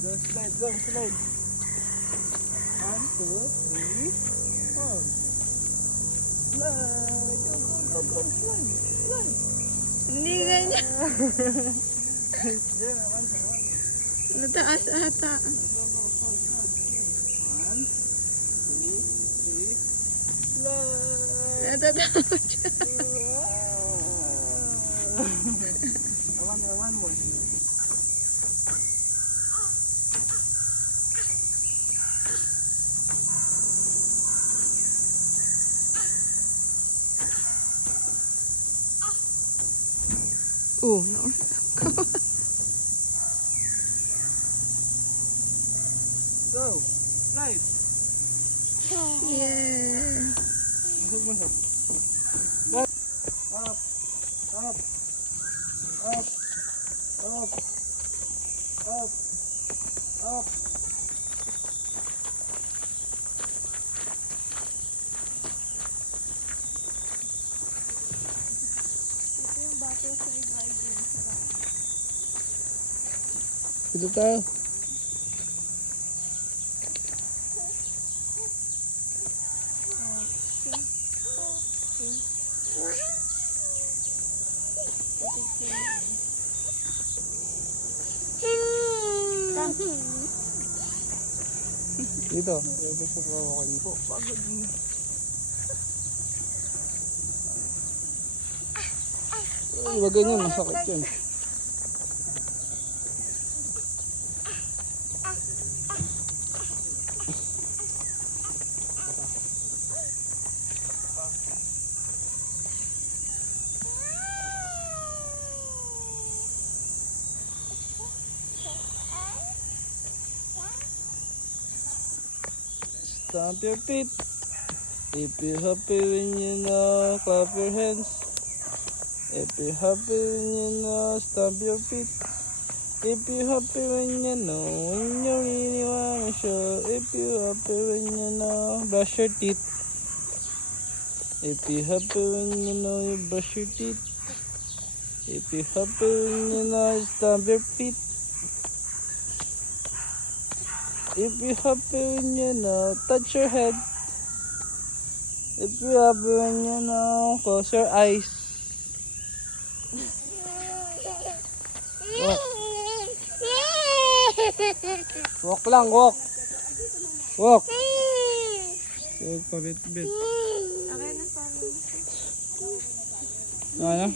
Go slide, go slide. 1, 2, 3, 4. Slide, go, slide, slide. Hindi ganyan. Diyan, naman. Nataas ata. 1, 2, 3, slide. Natatakot siya. One more. Oh, no. Go, slide. Yeah. Masuk. Up, up, up, up, up, up. Ito yung butterfly garden. Sarap. Dito tayo. Dito. Dito sa kawakan ko. Pagod mo. Ay, wag ganyan. Masakit yan. Stomp your feet. If you're happy when you know, clap your hands. If you're happy when you know, stomp your feet. If you're happy when you know, when you really wanna show. If you're happy when you know, brush your teeth. If you're happy when you know, you brush your teeth. If you're happy when you know, stomp your feet. If you're happy when you know, touch your head. If you're happy when you know, close your eyes. Walk. Walk lang, walk. Walk. Walk pa bit-bit. Okay na, parang. Ano?